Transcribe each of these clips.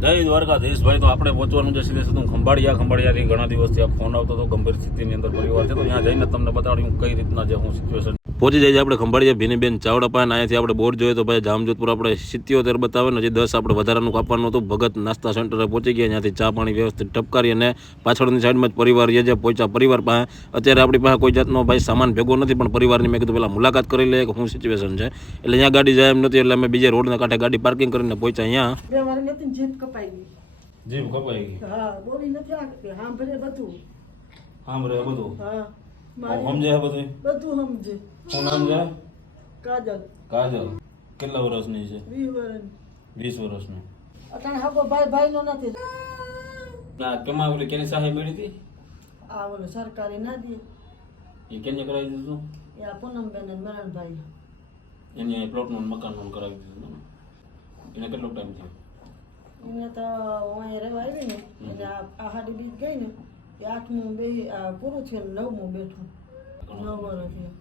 જય દ્વારકાધીશ ભાઈ. તો આપણે પહોંચવાનું છે સીધે સીધું ખંભાળિયાથી ઘણા દિવસથી આ ફોન આવતો હતો. ગંભીર સ્થિતિની અંદર પરિવાર છે, તો ત્યાં જઈને તમને બતાડ્યું કઈ રીતના જે હું સિચ્યુએશન. પહોંચી જાય છે આપણે ખંભાળિયા ભીનીબેન ચાવડા પાસે. અહીંયાથી આપણે બોર્ડ જોઈએ તો ભાઈ જામજોધપુર આપણે 77 બતાવે ને, હજી 10 આપણે વધારાનું કાપવાનું હતું. ભગત નાસ્તા સેન્ટરે પહોંચી ગયા. ત્યાંથી ચા પાણી વ્યવસ્થિત ટપકારી અને પાછળની સાઈડમાં જ પરિવાર જે પહોંચ્યા. પરિવાર પાસે અત્યારે આપણી પાસે કોઈ જાતનો ભાઈ સામાન ભેગો નથી, પણ પરિવારની મેં કીધું પેલા મુલાકાત કરી લે કે શું સિચ્યુએશન છે. એટલે અહીંયા ગાડી જાય એમ નથી, એટલે અમે બીજે રોડના કાંઠે ગાડી પાર્કિંગ કરીને પહોંચ્યા. અહીંયા જીભ કપાઈ ગઈ. હા, બોલી નથી આગળ. સાંભળે બધું. સાંભળે બધું. હા, સમજે બધું. બધું સમજે. શું નામ છે? કાજલ. કાજલ. કેટલા વર્ષની છે? 20 વર્ષ. 20 વર્ષની. અટાણે હાકો ભાઈ નો નથી. ના કેમાં ઓલી કેની સહાય મળી હતી? આ ઓલો સરકારી ના દે. એ કેને કરાવી દીધું? એ આ પૂનમબેન અને મરણભાઈ. એની પ્લોટનું મકાનનું કરાવી દીધું. એને કેટલો ટાઈમ થયો? એને તો અહીંયા રહેવા આવી ને એટલે આ હાડી બીજ ગઈ ને એ 8મું પૂરું થયું ને 9મું બેઠું. 9 વર્ષ થયા.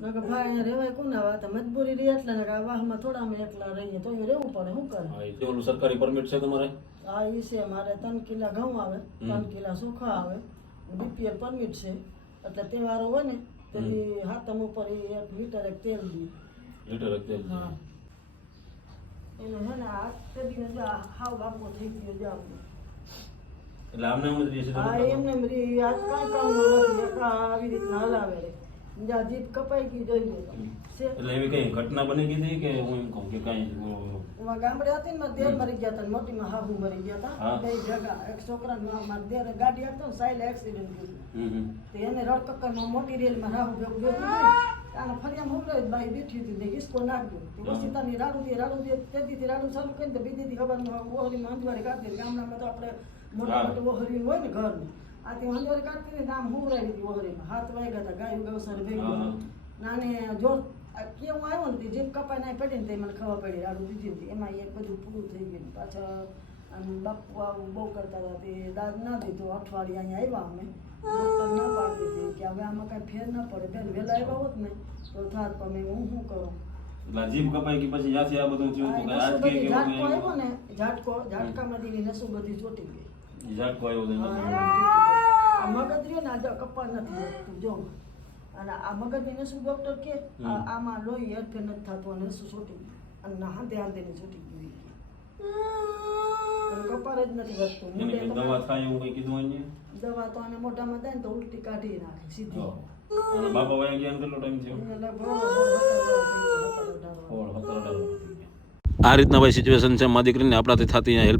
નકર ભાઈ અહીંયા રહેવાય કોના વાત મજબૂરી રહી એટલે ને આ વાહમાં થોડા અમે એકલા રહીએ તો એ રહેવું પડે. શું કરે? ઓલું સરકારી પરમિટ છે તમારે? આ એ છે મારે 3 કિલા ઘઉં આવે, 3 કિલા ચોખા આવે, બીપીએલ પરમિટ છે. એટલે તહેવારો હોય ને તેથી હાથમ ઉપર 1 લીટર તેલ દે. લીટર તેલ? હા. એનો છે ને આ તેદીને જો હાવ બાપો થઈ ગયો જાવ. એટલે આમને એમ જ રહી છે? હા, એમને મરી આ કાંઈ કામ નથી. આવી રીતના હલાવે રે. જ્યાં જીભ કપાઈ ગઈ જોઈએ છે. એટલે એવી કઈ ઘટના બની ગઈ હતી કે હું એમ કહું કે કઈ એમાં ગામડે હતી ને મારા દેર મરી ગયા હતા, મોટીમાં હાહુ મરી ગયા હતા. બે ભેગા એક છોકરાને મારા દેર ગાડી આપતો ને સાઈલે એક્સિડન્ટ થયું. તો એને રડકક્કરમાં મોટી રેલમાં રાહુ ભેગું ભેગું આને ફરી આમ હુકરાય બાઈ બેઠી હતી ને હિસકો નાખ્યો. પછી તાની રાડું દે તેદીથી રાડું ચાલુ કરીને તો બીજી ખબરમાં ઓહરીમાં અંજવારી કાઢી. ગામડામાં તો આપણે મોટા મોટી ઓહરી હોય ને ઘરની, આથી અંજવારી કાઢતી ને આમ હુકરાઈ હતી ઓહરીમાં. 7 વાગ્યા હતા. ગાયું ગૌસર ભેગું નાને જોર કેવું આવ્યો ને જીભ કપાઈ નાઈ પડી ને તે મને ખબર પડી રાડું દીધી હતી. એમાં એક બધું પૂરું થઈ ગયું. પાછળ બાપુ આવું બહુ કરતા હતા તે દાદ ના દીધું. અઠવાડિયે અહીંયા આવ્યા અમે. ડૉક્ટર ના પાડી દીધી કે હવે આમાં કાંઈ ફેર ના પડે. બેન વહેલા આવ્યા હોત ને તો થાત પણ હું શું કરું. જીભ કપાઈ ગઈ પછી ત્યાંથી આ બધું થયું હતું કે આજ કે ઝાટકો આવ્યો ને ઝાટકામાંથી એની નસું બધી ચોટી ગઈ. ઝાટકો આવ્યો તો આ મગજ રહ્યો ને આજે કપા નથી વધતું જો. અને આ મગજની નસું ડૉક્ટર કે આમાં લોહી હેરફેર નથી થતું અને નસું ચોટી ગઈ અને હાથે હાથેની ચોટી ગઈ. કપાર જ નથી વધતું. દવા થાય એવું કઈ કીધું અહીંયા? દવા તો આને મોઢામાં જાય ને તો ઉલટી કાઢી નાખે સીધી. અને બાપા વયા ગયા કેટલો ટાઈમ થયો? લગભગ આ રીતના ભાઈ સિચ્યુએશન છે. મારી દીકરીને આપણાથી થતી હેલ્પ